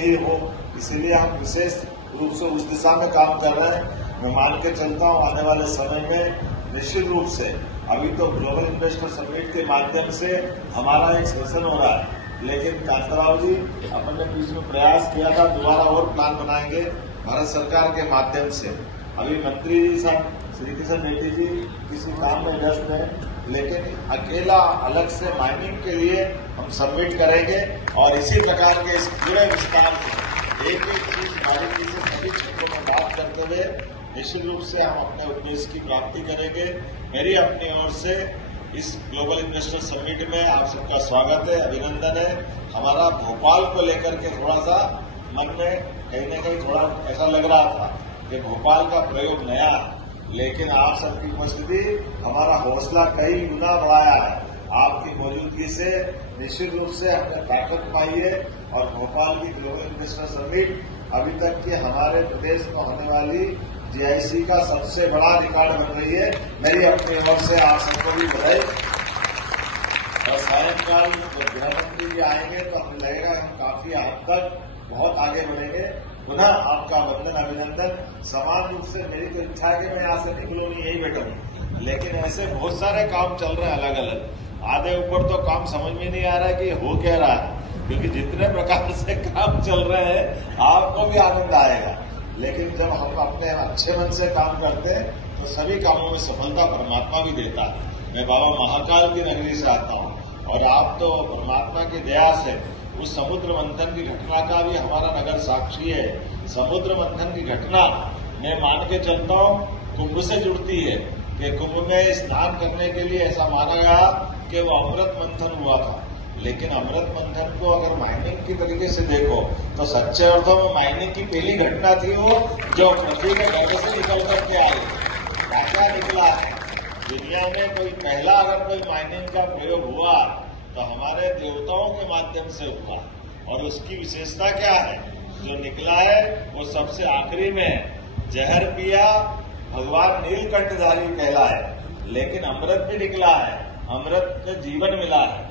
ही हो, इसीलिए हम विशेष रूप से उस दिशा में काम कर रहे हैं। मैं मान के चलता हूँ आने वाले समय में निश्चित रूप से, अभी तो ग्लोबल इन्वेस्टर समिट के माध्यम से हमारा एक सेशन हो रहा है, लेकिन कांताराव जी अपन ने बीच में प्रयास किया था, दोबारा और प्लान बनाएंगे भारत सरकार के माध्यम से। अभी मंत्री जी साहब श्री किशन रेड्डी जी किसी काम में व्यस्त हैं, लेकिन अकेला अलग से माइनिंग के लिए हम सबमिट करेंगे और इसी प्रकार के इस पूरे विस्तार में एक चीज बारीकी से सभी क्षेत्रों में बात करते हुए निश्चित रूप से हम अपने उद्देश्य की प्राप्ति करेंगे। मेरी अपनी ओर से इस ग्लोबल इन्वेस्टर समिट में आप सबका स्वागत है, अभिनंदन है। हमारा भोपाल को लेकर के थोड़ा सा मन में कहीं न कहीं थोड़ा ऐसा लग रहा था कि भोपाल का प्रयोग नया, लेकिन आप सबकी उपस्थिति हमारा हौसला कई गुना बढ़ाया है। आपकी मौजूदगी से निश्चित रूप से हमने ताकत पाई है और भोपाल की ग्लोबल इन्वेस्टर समिट अभी तक की हमारे प्रदेश में होने वाली जीआईसी का सबसे बड़ा रिकॉर्ड बन रही है। मेरी अपनी ओर से आप सबको भी बधाई। और सायंकाल जब गृहमंत्री जी आएंगे तो हमें लगेगा हम काफी हद तक बहुत आगे बढ़ेंगे। पुनः आपका वंदन, अभिनंदन। समान रूप से मेरी तो इच्छा है कि मैं यहाँ से निकलूं नहीं, यही बैठूं, लेकिन ऐसे बहुत सारे काम चल रहे हैं अलग अलग। आधे ऊपर तो काम समझ में नहीं आ रहा है कि हो क्या रहा है, क्योंकि जितने प्रकार से काम चल रहे हैं आपको भी आनंद आएगा। लेकिन जब हम अपने अच्छे मन से काम करते हैं तो सभी कामों में सफलता परमात्मा भी देता है। मैं बाबा महाकाल की नगरी से आता हूँ और आप तो परमात्मा की दया से उस समुद्र मंथन की घटना का भी हमारा नगर साक्षी है। समुद्र मंथन की घटना मैं मान के चलता हूँ कुंभ से जुड़ती है कि कुंभ में स्नान करने के लिए ऐसा माना गया कि वो अमृत मंथन हुआ था। लेकिन अमृत मंथन को अगर माइनिंग की तरीके से देखो तो सच्चे अर्थों में माइनिंग की पहली घटना थी वो जो पृथ्वी के गर्भ से निकल करके आई। क्या निकला है दुनिया में कोई पहला अगर कोई माइनिंग का प्रयोग हुआ तो हमारे देवताओं के माध्यम से हुआ, और उसकी विशेषता क्या है, जो निकला है वो सबसे आखिरी में जहर पिया भगवान नीलकंठधारी कहलाए, लेकिन अमृत भी निकला है, अमृत में जीवन मिला है।